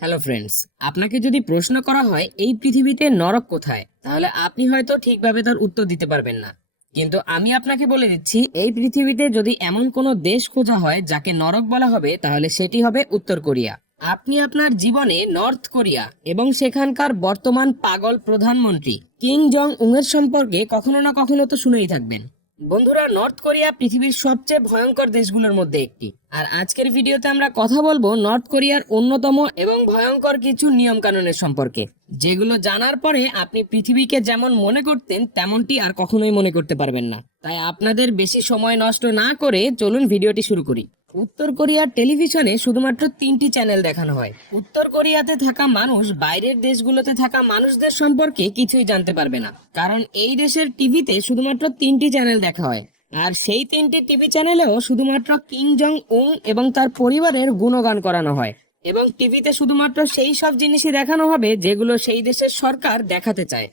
Hello friends, আপনাকে যদি প্রশ্ন করা হয় এই পৃথিবীতে নরক কোথায়, তাহলে আপনি হয়তো ঠিকভাবে তার উত্তর দিতে পারবেন না। কিন্তু আমি আপনাকে বলে দিচ্ছি, এই পৃথিবীতে যদি এমন কোনো দেশ খোঁজা হয় যাকে নরক বলা হবে, তাহলে সেটি হবে উত্তর কোরিয়া। আপনি আপনার জীবনে নর্থ কোরিয়া এবং সেখানকার বর্তমান পাগল প্রধানমন্ত্রী কিং জং উং এর সম্পর্কে কখনো না কখনো তো শুনেই থাকবেন। বন্ধুরা, নর্থ কোরিয়া পৃথিবীর সবচেয়ে ভয়ঙ্কর দেশগুলোর মধ্যে একটি। আর আজকের ভিডিওতে আমরা কথা বলবো নর্থ কোরিয়ার অন্যতম এবং ভয়ঙ্কর কিছু নিয়ম কানুনের সম্পর্কে, যেগুলো জানার পরে আপনি পৃথিবীকে যেমন মনে করতেন তেমনটি আর কখনোই মনে করতে পারবেন না। তাই আপনাদের বেশি সময় নষ্ট না করে চলুন ভিডিওটি শুরু করি। উত্তর কোরিয়ার টেলিভিশনে শুধুমাত্র 3টি চ্যানেল দেখানো হয়। উত্তর কোরিয়াতে থাকা মানুষ বাইরের দেশগুলোতে থাকা মানুষদের সম্পর্কে কিছুই জানতে পারবে না, কারণ এই দেশের টিভিতে শুধুমাত্র 3টি চ্যানেল দেখা হয়। আর সেই 3টি টিভি চ্যানেলেও শুধুমাত্র কিং জং উং এবং তার পরিবারের গুণগান করানো হয়, এবং টিভিতে শুধুমাত্র সেই সব জিনিসই দেখানো হবে যেগুলো সেই দেশের সরকার দেখাতে চায়।